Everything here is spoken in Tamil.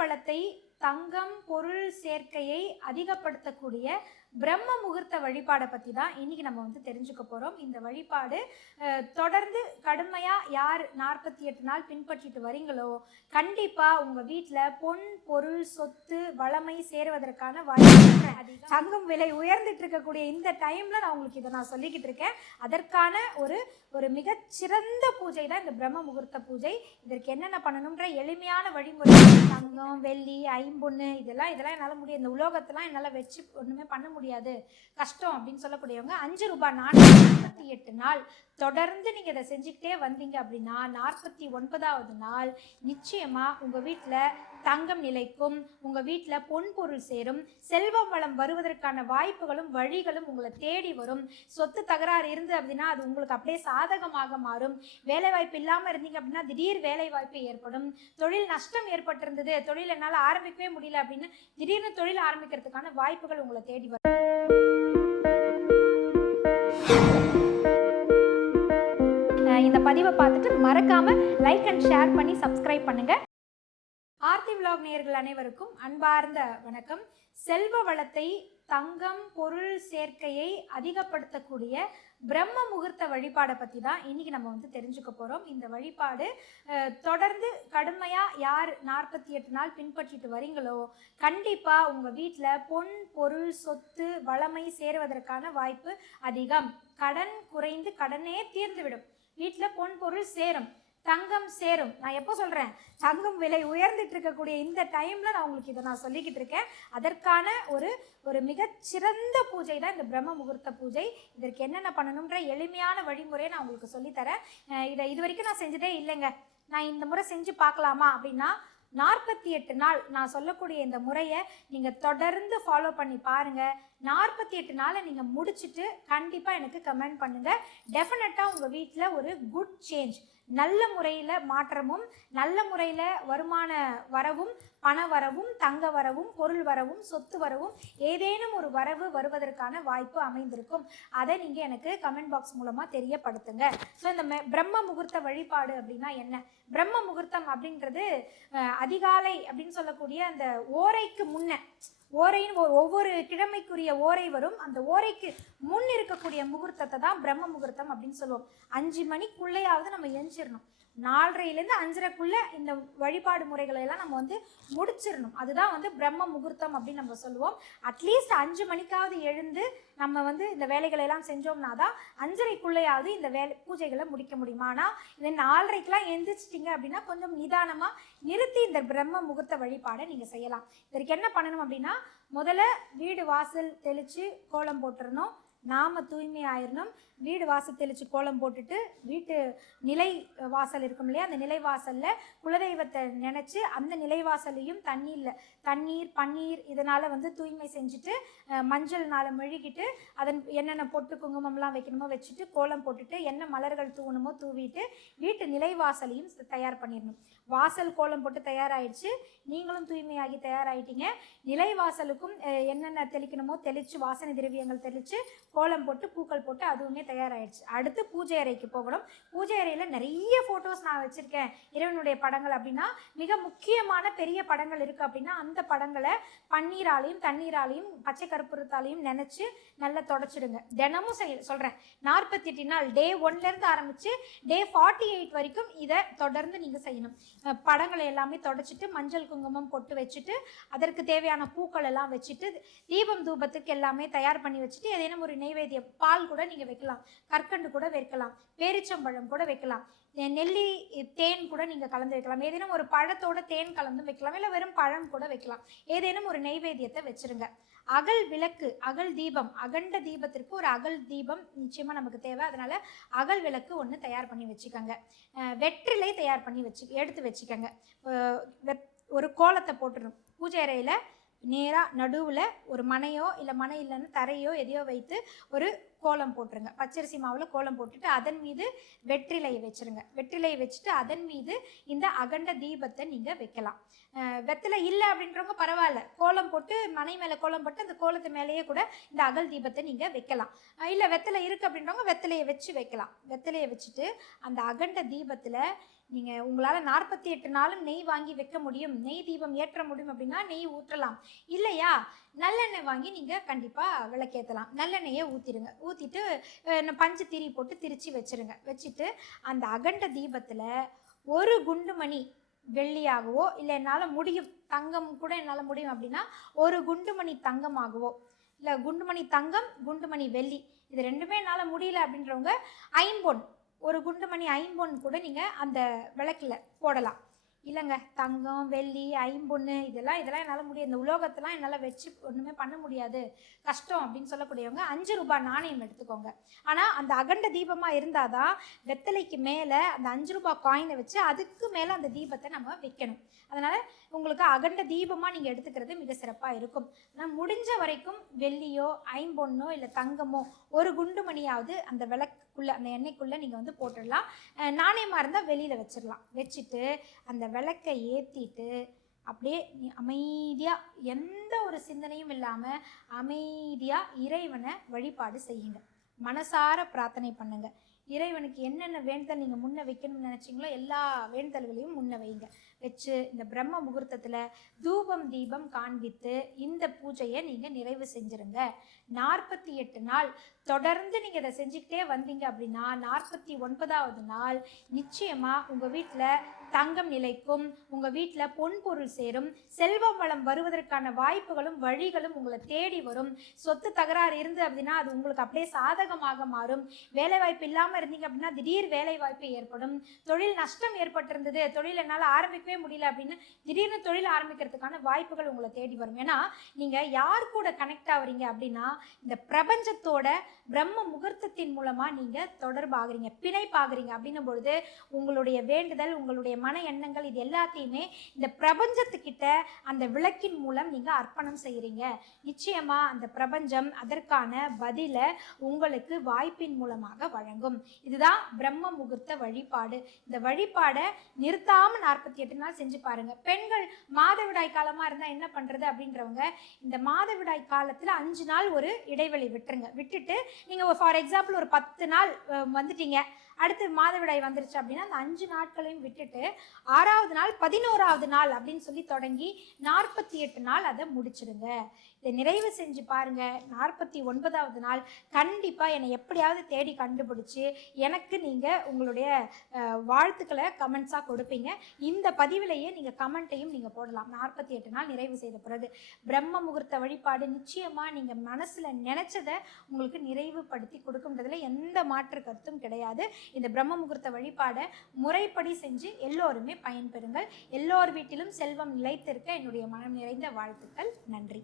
வளத்தை, தங்கம், பொருள் சேர்க்கையை அதிகப்படுத்தக்கூடிய பிரம்ம முகூர்த்த வழிபாடை பற்றி தான் இன்னைக்கு நம்ம வந்து தெரிஞ்சுக்க போகிறோம். இந்த வழிபாடு தொடர்ந்து கடுமையாக யார் 48 நாள் பின்பற்றிட்டு வரீங்களோ கண்டிப்பாக உங்கள் வீட்டில் பொன், பொருள், சொத்து, வளமை சேருவதற்கான வாய்ப்பு அதிகம். தங்கம் விலை உயர்ந்துட்டு இருக்கக்கூடிய இந்த டைமில் நான் உங்களுக்கு இதை நான் சொல்லிக்கிட்டு இருக்கேன். அதற்கான ஒரு மிகச்சிறந்த பூஜை தான் இந்த பிரம்ம முகூர்த்த பூஜை. இதற்கு என்னென்ன பண்ணணுன்ற எளிமையான வழிமுறை. தங்கம், வெள்ளி, ஐம்பொன்னு இதெல்லாம் என்னால் முடியும். இந்த உலோகத்தெல்லாம் என்னால் வச்சு ஒன்றுமே பண்ண முடியாது, கஷ்டம் அப்படின்னு சொல்லக்கூடியவங்க 5 ரூபாய் நாணயம் 48 நாள் தொடர்ந்து நீங்கள் இதை செஞ்சுக்கிட்டே வந்தீங்க அப்படின்னா 49வது நாள் நிச்சயமாக உங்கள் வீட்டில் தங்கம் நிலைக்கும், உங்கள் வீட்டில் பொன் பொருள் சேரும், செல்வம் வளம் வருவதற்கான வாய்ப்புகளும் வழிகளும் உங்களை தேடி வரும். சொத்து தகராறு இருந்து அப்படின்னா அது உங்களுக்கு அப்படியே சாதகமாக மாறும். வேலை வாய்ப்பு இல்லாமல் இருந்தீங்க அப்படின்னா திடீர் வேலை வாய்ப்பு ஏற்படும். தொழில் நஷ்டம் ஏற்பட்டிருந்தது, தொழில் என்னால் ஆரம்பிக்கவே முடியல அப்படின்னு திடீர்னு தொழில் ஆரம்பிக்கிறதுக்கான வாய்ப்புகள் உங்களை தேடி வரும். இந்த பதிவை பார்த்துட்டு மறக்காம லைக் அண்ட் ஷேர் பண்ணி சப்ஸ்கிரைப் பண்ணுங்க. ஆர்த்தி விலாக் நேயர்கள் அனைவருக்கும் அன்பார்ந்த வணக்கம். செல்வ வளத்தை, தங்கம், பொருள் சேர்க்கையை அதிகப்படுத்தக்கூடிய பிரம்ம முகூர்த்த வழிபாடை பற்றி தான் இன்னைக்கு நம்ம வந்து தெரிஞ்சுக்க போகிறோம். இந்த வழிபாடு தொடர்ந்து கடுமையாக யார் 48 நாள் பின்பற்றிட்டு வரீங்களோ கண்டிப்பாக உங்கள் வீட்டில் பொன், பொருள், சொத்து, வளமை சேருவதற்கான வாய்ப்பு அதிகம். கடன் குறைந்து கடனே தீர்ந்துவிடும். வீட்டில் பொன் பொருள் சேரும், தங்கம் சேரும். நான் எப்போ சொல்கிறேன், தங்கம் விலை உயர்ந்துட்டு இருக்கக்கூடிய இந்த டைமில் நான் உங்களுக்கு இதை நான் சொல்லிக்கிட்டு இருக்கேன். அதற்கான ஒரு மிகச்சிறந்த பூஜை தான் இந்த பிரம்ம முகூர்த்த பூஜை. இதற்கு என்னென்ன பண்ணணுன்ற எளிமையான வழிமுறையை நான் உங்களுக்கு சொல்லித்தரேன். இது வரைக்கும் நான் செஞ்சதே இல்லைங்க, நான் இந்த முறை செஞ்சு பார்க்கலாமா அப்படின்னா 48 நாள் நான் சொல்லக்கூடிய இந்த முறையை நீங்கள் தொடர்ந்து ஃபாலோ பண்ணி பாருங்கள். 48 நாளை நீங்கள் முடிச்சுட்டு கண்டிப்பாக எனக்கு கமெண்ட் பண்ணுங்கள். டெஃபினட்டாக உங்கள் வீட்டில் ஒரு குட் சேஞ்ச், நல்ல முறையில் மாற்றமும், நல்ல முறையில் வருமான வரவும், பண வரவும், தங்க வரவும், பொருள் வரவும், சொத்து வரவும், ஏதேனும் ஒரு வரவு வருவதற்கான வாய்ப்பு அமைந்திருக்கும். அதை நீங்கள் எனக்கு கமெண்ட் பாக்ஸ் மூலமாக தெரியப்படுத்துங்க. ஸோ இந்த பிரம்ம முகூர்த்த வழிபாடு அப்படின்னா என்ன? பிரம்ம முகூர்த்தம் அப்படின்றது அதிகாலை அப்படின்னு சொல்லக்கூடிய அந்த ஓரைக்கு முன்ன, ஓரைன்னு ஒவ்வொரு கிழமைக்குரிய ஓரை வரும். அந்த ஓரைக்கு முன் இருக்கக்கூடிய முகூர்த்தத்தை தான் பிரம்ம முகூர்த்தம் அப்படின்னு சொல்லுவோம். 5 மணிக்குள்ளேயாவது நம்ம எஞ்சிடணும். 4:30லேருந்து 5:30க்குள்ளே இந்த வழிபாடு முறைகளை எல்லாம் நம்ம வந்து முடிச்சிடணும். அதுதான் வந்து பிரம்ம முகூர்த்தம் அப்படின்னு நம்ம சொல்லுவோம். அட்லீஸ்ட் 5 மணிக்காவது எழுந்து நம்ம வந்து இந்த வேலைகளை எல்லாம் செஞ்சோம்னா தான் 5:30க்குள்ளேயாவது இந்த பூஜைகளை முடிக்க முடியும். ஆனால் இதை 4:30க்கெலாம் எழுந்திரிச்சிட்டிங்க அப்படின்னா கொஞ்சம் நிதானமாக நிறுத்தி இந்த பிரம்ம முகூர்த்த வழிபாடை நீங்கள் செய்யலாம். இதற்கு என்ன பண்ணணும் அப்படின்னா, முதல்ல வீடு வாசல் தெளித்து கோலம் போட்டுடணும். நாம தூய்மை ஆயிடணும். வீடு வாசல் தெளித்து கோலம் போட்டுட்டு வீட்டு நிலை வாசல் இருக்கும் இல்லையா, அந்த நிலை வாசலில் குலதெய்வத்தை நினச்சி அந்த நிலைவாசலையும் தண்ணீர் பன்னீர் இதனால் வந்து தூய்மை செஞ்சுட்டு மஞ்சள்னால் மெழுகிட்டு அதன் என்னென்ன பொட்டு குங்குமம்லாம் வைக்கணுமோ வச்சுட்டு கோலம் போட்டுட்டு என்ன மலர்கள் தூவணுமோ தூவிட்டு வீட்டு நிலைவாசலையும் தயார் பண்ணிடணும். வாசல் கோலம் போட்டு தயாராகிடுச்சு, நீங்களும் தூய்மையாகி தயாராகிட்டீங்க. நிலைவாசலுக்கும் என்னென்ன தெளிக்கணுமோ தெளித்து, வாசனை திரவியங்கள் தெளித்து, கோலம் போட்டு பூக்கள் போட்டு அதுவுமே தயாராகிடுச்சு. அடுத்து பூஜை அறைக்கு போகணும். பூஜை அறையில் நிறைய ஃபோட்டோஸ் நான் வச்சுருக்கேன், இறைவனுடைய படங்கள் அப்படின்னா மிக முக்கியமான பெரிய படங்கள் இருக்குது அப்படின்னா அந்த படங்களை பன்னீராலையும் தண்ணீராலையும் பச்சை கற்பூரத்தாலையும் நினச்சி நல்லா தொடச்சிடுங்க. தினமும் சொல்கிறேன், 48 நாள் டே 1லேருந்து ஆரம்பித்து டே 48 வரைக்கும் இதை தொடர்ந்து நீங்கள் செய்யணும். படங்களை எல்லாமே தொடச்சிட்டு மஞ்சள் குங்குமம் பொட்டு வச்சுட்டு அதற்கு தேவையான பூக்கள் எல்லாம் வச்சுட்டு தீபம் தூபத்துக்கு எல்லாமே தயார் பண்ணி வச்சுட்டு ஏதேனும் ஒரு நெய்வேத்தியம், பால் கூட நீங்கள் வைக்கலாம், கற்கண்டு கூட வைக்கலாம், பேரிச்சம்பழம் கூட வைக்கலாம், நெல்லி தேன் கூட நீங்கள் கலந்து வைக்கலாம், ஏதேனும் ஒரு பழத்தோட தேன் கலந்து வைக்கலாம், இல்லை வெறும் பழம் கூட வைக்கலாம். ஏதேனும் ஒரு நெய்வேத்தியத்தை வச்சுருங்க. அகல் விளக்கு, அகல் தீபம், அகண்ட தீபத்திற்கு ஒரு அகல் தீபம் நிச்சயமாக நமக்கு தேவை. அதனால் அகல் விளக்கு ஒன்று தயார் பண்ணி வச்சுக்கோங்க. வெற்றிலை தயார் பண்ணி எடுத்து வச்சுக்கோங்க. ஒரு கோலத்தை போட்டுடணும். பூஜை அறையில் நேராக நடுவில் ஒரு மனையோ இல்லை மனை இல்லைன்னு தரையோ எதையோ வைத்து ஒரு கோலம் போட்டுருங்க. பச்சரிசி மாவில் கோலம் போட்டுட்டு அதன் மீது வெற்றிலையை வச்சுருங்க. வெற்றிலையை வச்சுட்டு அதன் மீது இந்த அகண்ட தீபத்தை நீங்கள் வைக்கலாம். வெற்றிலை இல்லை அப்படின்றவங்க பரவாயில்ல, கோலம் போட்டு மனை மேலே கோலம் போட்டு அந்த கோலத்து மேலேயே கூட இந்த அகல் தீபத்தை நீங்கள் வைக்கலாம். இல்லை வெற்றிலை இருக்குது அப்படின்றவங்க வெற்றிலையை வச்சு வைக்கலாம். வெற்றிலையை வச்சுட்டு அந்த அகண்ட தீபத்தில் நீங்கள் உங்களால் 48 நாளும் நெய் வாங்கி வைக்க முடியும், நெய் தீபம் ஏற்ற முடியும் அப்படின்னா நெய் ஊற்றலாம். இல்லையா, நல்லெண்ணெய் வாங்கி நீங்கள் கண்டிப்பாக விளக்கேற்றலாம். நல்லெண்ணெயை ஊற்றிடுங்க. ஊற்றிட்டு பஞ்சு திரி போட்டு திரிச்சு வச்சுருங்க. வச்சுட்டு அந்த அகண்ட தீபத்தில் ஒரு குண்டுமணி வெள்ளியாகவோ, இல்லை என்னால் முடியும் தங்கம் கூட என்னால் முடியும் அப்படின்னா ஒரு குண்டுமணி தங்கமாகவோ, இல்லை குண்டுமணி தங்கம் குண்டுமணி வெள்ளி இது ரெண்டுமே என்னால் முடியல அப்படின்றவங்க ஐம்பொன், ஒரு குண்டுமணி ஐம்பொன் கூட நீங்கள் அந்த விளக்கில் போடலாம். இல்லைங்க தங்கம் வெள்ளி ஐம்பொன்று இதெல்லாம் என்னால் முடியாது, இந்த உலோகத்தெல்லாம் என்னால் வச்சு ஒன்றுமே பண்ண முடியாது, கஷ்டம் அப்படின்னு சொல்லக்கூடியவங்க 5 ரூபாய் நாணயம் எடுத்துக்கோங்க. ஆனால் அந்த அகண்ட தீபமாக இருந்தால் தான் வெத்தலைக்கு மேலே அந்த 5 ரூபாய் காயினை வச்சு அதுக்கு மேலே அந்த தீபத்தை நம்ம வைக்கணும். அதனால் உங்களுக்கு அகண்ட தீபமாக நீங்கள் எடுத்துக்கிறது மிக சிறப்பாக இருக்கும். ஆனால் முடிஞ்ச வரைக்கும் வெள்ளியோ ஐம்பொன்னோ இல்லை தங்கமோ ஒரு குண்டுமணியாவது அந்த விளக்குக்குள்ளே அந்த எண்ணெய்க்குள்ளே நீங்கள் வந்து போட்டுடலாம். நாணயமாக இருந்தால் வெளியில் வச்சிடலாம். வச்சுட்டு அந்த விளக்கை ஏற்றிட்டு அப்படியே அமைதியாக எந்த ஒரு சிந்தனையும் இல்லாமல் அமைதியாக இறைவனை வழிபாடு செய்யுங்க. மனசார பிரார்த்தனை பண்ணுங்க. இறைவனுக்கு என்னென்ன வேண்டுதல் நீங்கள் முன்ன வைக்கணும்னு நினச்சிங்களோ எல்லா வேண்டுதல்களையும் முன்ன வைங்க. வச்சு இந்த பிரம்ம முகூர்த்தத்தில் தூபம் தீபம் காண்பித்து இந்த பூஜையை நீங்கள் நிறைவு செஞ்சுருங்க. 48 நாள் தொடர்ந்து நீங்கள் இதை செஞ்சுக்கிட்டே வந்தீங்க அப்படின்னா 49வது நாள் நிச்சயமாக உங்கள் வீட்டில் தங்கம் நிலைக்கும், உங்கள் வீட்டில் பொன் பொருள் சேரும், செல்வம் வளம் வருவதற்கான வாய்ப்புகளும் வழிகளும் உங்களை தேடி வரும். சொத்து தகராறு இருந்து அப்படின்னா அது உங்களுக்கு அப்படியே சாதகமாக மாறும். வேலைவாய்ப்பு இல்லாமல் இருந்தீங்க அப்படின்னா திடீர் வேலைவாய்ப்பு ஏற்படும். தொழில் நஷ்டம் ஏற்பட்டிருந்தது, தொழில் என்னால் ஆரம்பிக்கவே முடியல அப்படின்னு திடீர்னு தொழில் ஆரம்பிக்கிறதுக்கான வாய்ப்புகள் உங்களை தேடி வரும். ஏன்னா நீங்கள் யார் கூட கனெக்ட் ஆகுறீங்க அப்படின்னா இந்த பிரபஞ்சத்தோட பிரம்ம முகூர்த்தத்தின் மூலமாக நீங்கள் தொடர்பாகிறீங்க, பிணைப்பாகிறீங்க. அப்படின்னும் பொழுது உங்களுடைய வேண்டுதல், உங்களுடைய மன எண்ணங்கள் இது எல்லாத்தையுமே இந்த பிரபஞ்சத்துக்கிட்ட அந்த விளக்கின் மூலம் நீங்கள் அர்ப்பணம் செய்கிறீங்க. நிச்சயமாக அந்த பிரபஞ்சம் அதற்கான பதிலை உங்களுக்கு வாய்ப்பின் மூலமாக வழங்கும். இதுதான் பிரம்ம முகூர்த்த வழிபாடு. இந்த வழிபாடை நிறுத்தாமல் 48 நாள் செஞ்சு பாருங்க. பெண்கள் மாதவிடாய் காலமாக இருந்தால் என்ன பண்ணுறது அப்படின்றவங்க இந்த மாதவிடாய் காலத்தில் 5 நாள் ஒரு இடைவெளி விட்டுருங்க. விட்டுட்டு நீங்கள் ஃபார் எக்ஸாம்பிள் ஒரு 10 நாள் வந்துட்டீங்க, அடுத்து மாதவிடாய் வந்துருச்சு அப்படின்னா அந்த 5 நாட்களையும் விட்டுட்டு 6வது நாள் 11வது நாள் அப்படின்னு சொல்லி தொடங்கி 48 நாள் அதை முடிச்சிடுங்க. இதை நிறைவு செஞ்சு பாருங்க. 49வது நாள் கண்டிப்பாக என்னை எப்படியாவது தேடி கண்டுபிடிச்சி எனக்கு நீங்கள் உங்களுடைய வாழ்த்துக்களை கமெண்ட்ஸாக கொடுப்பீங்க. இந்த பதிவிலேயே நீங்கள் கமெண்ட்டையும் நீங்கள் போடலாம். 48 நாள் நிறைவு செய்த பிறகு பிரம்ம முகூர்த்த வழிபாடு நிச்சயமாக நீங்கள் மனசில் நினச்சதை உங்களுக்கு நிறைவுபடுத்தி கொடுக்கும்ன்றதுல எந்த மாற்று கருத்தும் கிடையாது. இந்த பிரம்ம முகூர்த்த வழிபாடை முறைப்படி செஞ்சு எல்லோருமே பயன்பெறுங்கள். எல்லோர் வீட்டிலும் செல்வம் நிலைத்திருக்க என்னுடைய மனம் நிறைந்த வாழ்த்துக்கள். நன்றி.